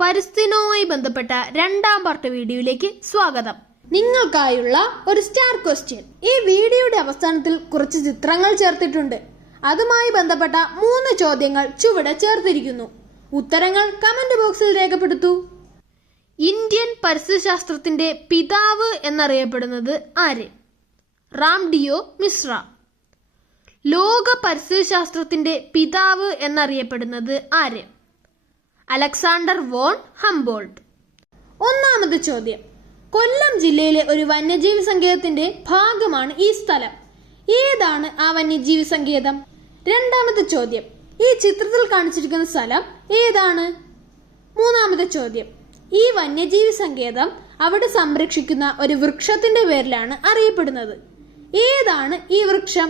പരിസ്ഥിതിയുമായി ബന്ധപ്പെട്ട രണ്ടാം പാർട്ട് വീഡിയോയിലേക്ക് സ്വാഗതം. നിങ്ങൾക്കായുള്ള ഒരു സ്റ്റാർ ക്വസ്റ്റ്യൻ. ഈ വീഡിയോയുടെ അവസാനത്തിൽ കുറച്ച് ചിത്രങ്ങൾ ചേർത്തിട്ടുണ്ട്. അതുമായി ബന്ധപ്പെട്ട 3 ചോദ്യങ്ങൾ ചുവടെ ചേർത്തിരിക്കുന്നു. ഉത്തരങ്ങൾ കമന്റ് ബോക്സിൽ രേഖപ്പെടുത്തൂ. ഇന്ത്യൻ പരിസ്ഥിതിശാസ്ത്രത്തിന്റെ പിതാവ് എന്നറിയപ്പെടുന്നത് ആര്? റാംഡിയോ മിശ്ര. ലോക പരിസ്ഥിതിശാസ്ത്രത്തിന്റെ പിതാവ് എന്നറിയപ്പെടുന്നത് ആര്? Alexander von Humboldt. ഒന്നാമത്തെ ചോദ്യം. കൊല്ലം ജില്ലയിലെ ഒരു വന്യജീവി സങ്കേതത്തിന്റെ ഭാഗമാണ് ഈ സ്ഥലം. ഏതാണ് ആ വന്യജീവി സങ്കേതം? രണ്ടാമത്തെ ചോദ്യം. ഈ ചിത്രത്തിൽ കാണിച്ചിരിക്കുന്ന സ്ഥലം ഏതാണ്? മൂന്നാമത്തെ ചോദ്യം. ഈ വന്യജീവി സങ്കേതം അവിടെ സംരക്ഷിക്കുന്ന ഒരു വൃക്ഷത്തിന്റെ പേരിലാണ് അറിയപ്പെടുന്നത്. ഏതാണ് ഈ വൃക്ഷം?